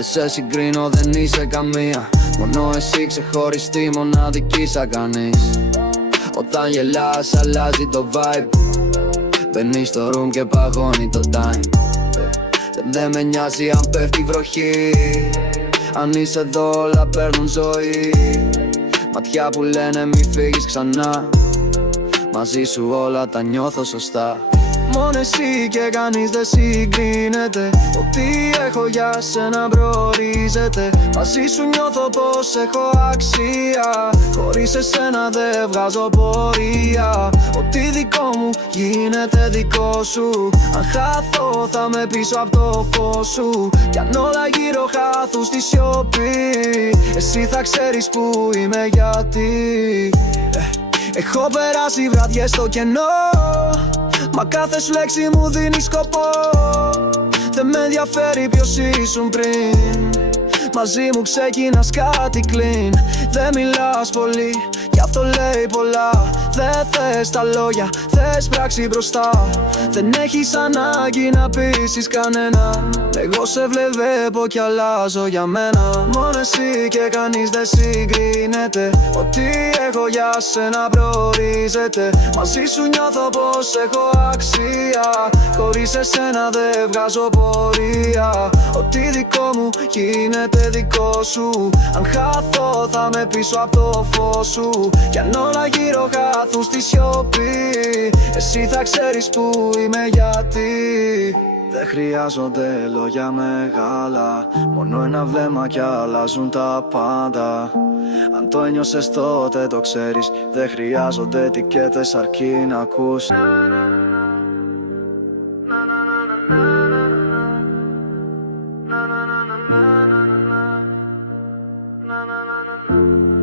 Δεν σε συγκρίνω, δεν είσαι καμία. Μόνο εσύ ξεχωριστή, μοναδική σαν κανείς. Όταν γελάς αλλάζει το vibe. Μπαίνεις στο room και παγώνει το time. Δεν με νοιάζει αν πέφτει βροχή. Αν είσαι εδώ όλα παίρνουν ζωή. Ματιά που λένε μη φύγεις ξανά. Μαζί σου όλα τα νιώθω σωστά. Μόνο εσύ και κανείς δεν συγκρίνεται. Ό,τι έχω για σένα προορίζεται. Μαζί σου νιώθω πως έχω αξία. Χωρίς εσένα δεν βγάζω πορεία. Ό,τι δικό μου γίνεται δικό σου. Αν χάθω θα με πίσω από το φως σου. Κι αν όλα γύρω χάθουν στη σιωπή, εσύ θα ξέρεις που είμαι γιατί. Έχω περάσει βραδιές στο κενό, μα κάθε σου λέξη μου δίνει σκοπό. Δεν με ενδιαφέρει ποιος ήσουν πριν. Μαζί μου ξεκινάς κάτι clean. Δεν μιλάς πολύ, γι' αυτό λέει πολλά. Δεν θες τα λόγια, θες πράξη μπροστά. Δεν έχεις ανάγκη να πείσεις κανένα. Εγώ σε βλέπω κι αλλάζω για μένα. Μόνο εσύ και κανείς δεν συγκρίνεται. Ό,τι έχω για σένα προορίζεται. Μαζί σου νιώθω πως έχω αξία. Χωρίς εσένα δεν βγάζω πορεία. Ό,τι δικό μου γίνεται δικό σου. Αν χάθω θα με πίσω από το φως σου. Κι αν όλα γύρω χάθουν στη σιωπή, εσύ θα ξέρεις που είμαι γιατί. Δεν χρειάζονται λόγια μεγάλα, μόνο ένα βλέμμα κι αλλάζουν τα πάντα. Αν το ένιωσες τότε το ξέρεις. Δεν χρειάζονται ετικέτες αρκεί να ακούς. Na na na na na na na na na na na na.